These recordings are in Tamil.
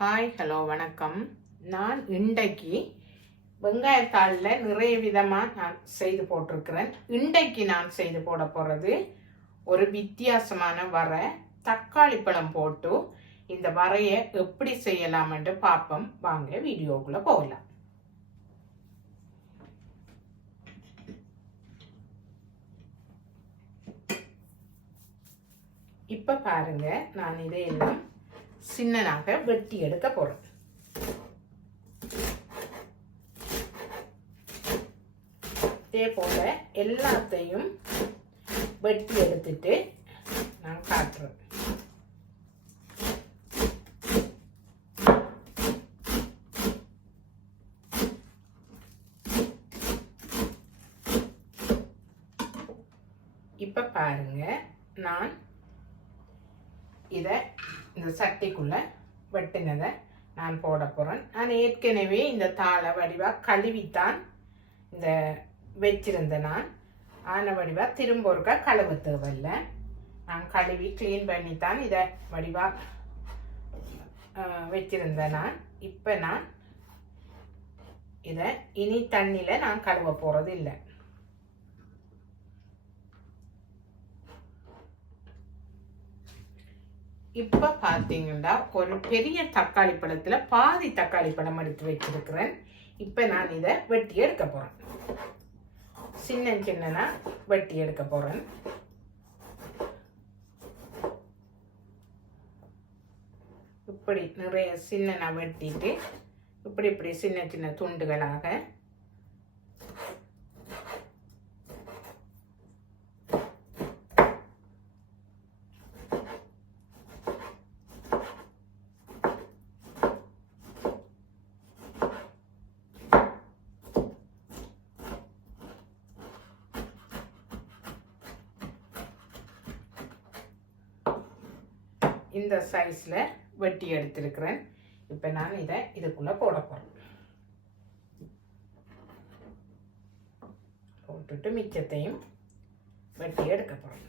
ஹாய் ஹலோ வணக்கம். நான் இன்றைக்கு வெங்காயத்தாளில் நிறைய விதமாக நான் செய்து போட்டிருக்கிறேன். இன்றைக்கு நான் செய்து போட போகிறது ஒரு வித்தியாசமான வரை தக்காளி பழம் போட்டு இந்த வரையை எப்படி செய்யலாம் என்று பார்ப்போம். வாங்க வீடியோக்குள்ளே போகலாம். இப்போ பாருங்க, நான் இதையெல்லாம் சின்னனாக வெட்டி எடுக்க போறேன். இதே போல எல்லாத்தையும் வெட்டி எடுத்துட்டு நான் காட்டுறேன். இப்ப பாருங்க, நான் இதை இந்த சட்டிக்குள்ள வெட்டினதை நான் போட போகிறேன். நான் ஏற்கனவே இந்த தாளை வடிவாக கழுவித்தான் இந்த வச்சிருந்தேன். நான் ஆன வடிவாக திரும்ப ஒருக்கா கழுவ தேவையில்லை. நான் கழுவி க்ளீன் பண்ணித்தான் இதை வடிவாக வச்சிருந்தேன். நான் இப்போ நான் இதை இனி தண்ணியில் நான் கழுவ போகிறது இல்லை. இப்போ பார்த்தீங்கன்னா ஒரு பெரிய தக்காளி பழத்தில் பாதி தக்காளி பழம் எடுத்து வச்சிருக்கிறேன். இப்போ நான் இதை வெட்டி எடுக்க போகிறேன். சின்ன சின்னனா வெட்டி எடுக்க போகிறேன். இப்படி நிறைய சின்னனா வெட்டிட்டு இப்படி இப்படி சின்ன சின்ன துண்டுகளாக இந்த சைஸில் வெட்டி எடுத்திருக்கிறேன். இப்போ நான் இதை இதுக்குள்ளே போட போகிறேன். போட்டுட்டு மிச்சத்தையும் வெட்டி எடுக்க போகிறேன்.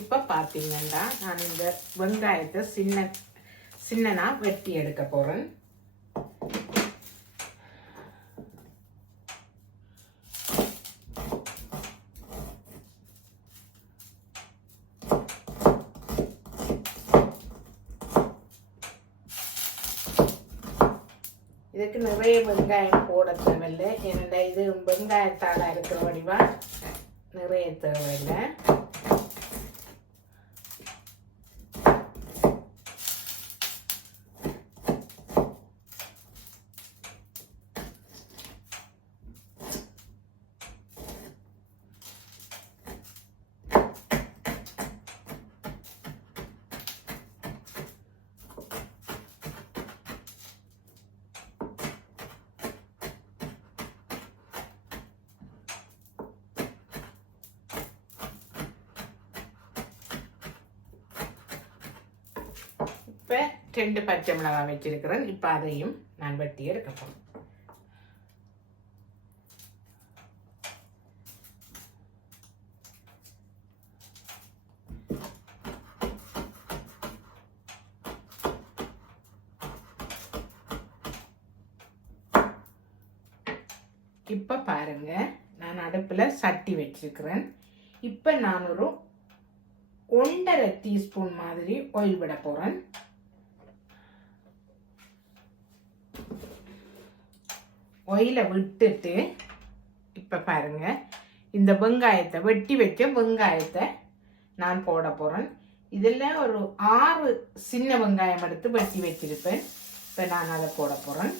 இப்போ பார்த்தீங்கன்னா நான் இந்த வெங்காயத்தை சின்னனா வெட்டி எடுக்க போறேன். இதுக்கு நிறைய வெங்காயம் போட தேவையில்லை. என்னடா இது வெங்காயத்தாளா இருக்கிற வடிவா நிறைய தேவையில்லை. இப்போ 2 பச்சை மிளகாய் வச்சிருக்கிறேன். இப்போ அதையும் நான் வெட்டி எடுக்க போகிறேன். இப்போ பாருங்க, நான் அடுப்பில் சட்டி வச்சிருக்கிறேன். இப்போ நான் ஒரு 1.5 டீஸ்பூன் மாதிரி ஆயில் விட போகிறேன். ஆயிலை விட்டுட்டு இப்போ பாருங்க, இந்த வெங்காயத்தை வெட்டி வச்ச வெங்காயத்தை நான் போட போகிறேன். இதில் ஒரு 6 சின்ன வெங்காயம் எடுத்து வெட்டி வச்சிருப்பேன். இப்போ நான் அதை போட போகிறேன்.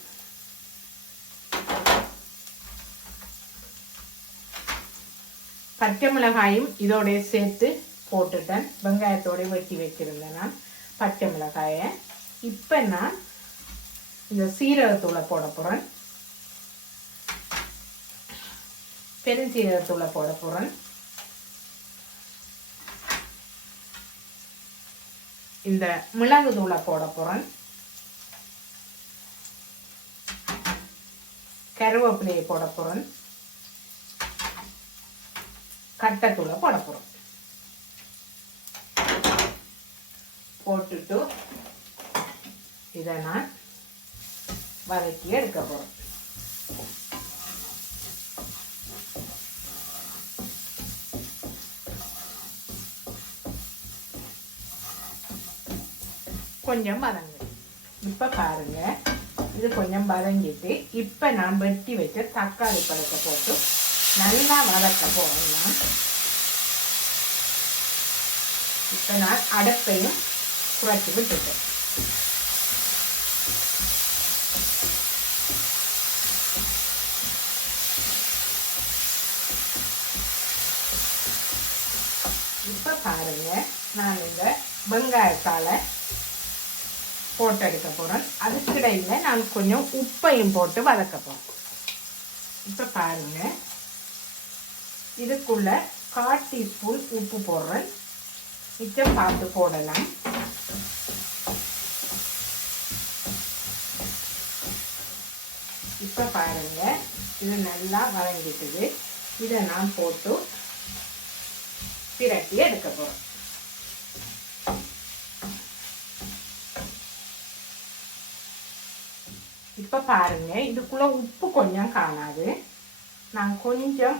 பச்சை மிளகாயும் இதோட சேர்த்து போட்டுட்டேன். வெங்காயத்தோட வெட்டி வச்சிருந்தேன் நான் பச்சை மிளகாயை. இப்போ நான் இந்த சீரகத்தூளை போட போகிறேன். பெருஞ்சீரகத்தூளை போட போகிறேன். இந்த மிளகு தூளை போட போகிறேன். கருவேப்பிலையை போட போகிறேன், கட்டத்தூளை போட போகிறோம். போட்டுட்டு இதை நான் வதக்கி எடுக்க போகிறோம். கொஞ்சம் வதங்க. இப்போ பாருங்க, இது கொஞ்சம் வதங்கிட்டு இப்போ நான் வெட்டி வச்ச தக்காளி பழத்தை போட்டு நல்லா வதக்க போகிறேன். இப்போ நான் அடுப்பையும் குறைச்சி விட்டுட்டேன். இப்போ பாருங்க, நான் இந்த வெங்காயத்தால் போட்டு எடுக்க போகிறேன். அதுக்கிடையில் நான் கொஞ்சம் உப்பையும் போட்டு வதக்க போகிறேன். இப்போ பாருங்க, இதுக்குள்ள 1/4 டீஸ்பூன் உப்பு போடுறேன். மிச்சம் பார்த்து போடலாம். இப்போ பாருங்க, இது நல்லா வதங்கிட்டுது. இதை நான் போட்டு பிரட்டி எடுக்க போகிறேன். இப்போ பாருங்க, இதுக்குள்ள உப்பு கொஞ்சம் காணாது. நான் கொஞ்சம்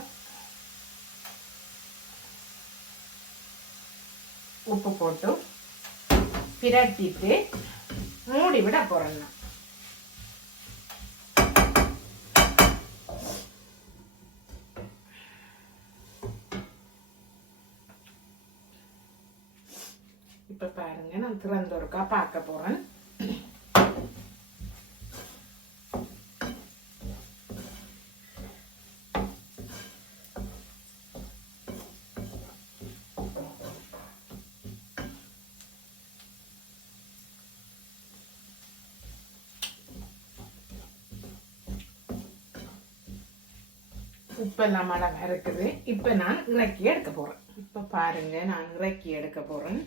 உப்பு போட்டு பிரட்டிட்டு மூடி விட போறேன். இப்ப பாருங்க, நான் திறந்தொருக்கா பார்க்க போறேன். உப்பெல்லாம் அழகா இருக்குது. இப்போ நான் இறக்கி எடுக்க போறேன். இப்போ பாருங்க, நான் இறக்கி எடுக்க போறேன்.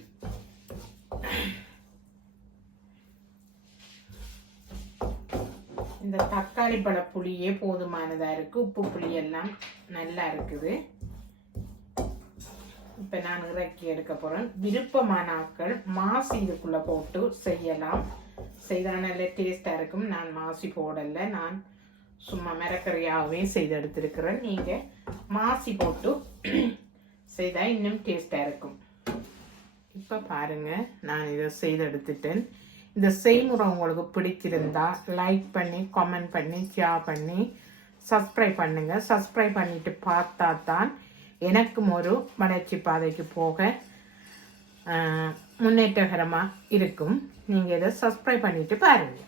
இந்த தக்காளி பழ புளியே போதுமானதா இருக்கு. உப்பு புளி எல்லாம் நல்லா இருக்குது. இப்போ நான் இறக்கி எடுக்க போறேன். விருப்பமான ஆட்கள் மாசி இதுக்குள்ள போட்டு செய்யலாம். செய்தால் நல்ல டேஸ்டா இருக்கும். நான் மாசி போடலை, நான் சும்மா மிரக்கறியாகவே செய்து எடுத்திருக்கிறேன். நீங்கள் மாசி போட்டு செய்தால் இன்னும் டேஸ்டாக இருக்கும். இப்போ பாருங்கள், நான் இதை செய்து எடுத்துட்டேன். இந்த செய்முறை உங்களுக்கு பிடிச்சிருந்தா லைக் பண்ணி, கமெண்ட் பண்ணி, ஷேர் பண்ணி, சப்ஸ்கிரைப் பண்ணுங்கள். சப்ஸ்கிரைப் பண்ணிட்டு பார்த்தா தான் எனக்கும் ஒரு வளர்ச்சி பாதைக்கு போக முன்னேற்றகரமாக இருக்கும். நீங்கள் இதை சப்ஸ்கிரைப் பண்ணிட்டு பாருங்கள்.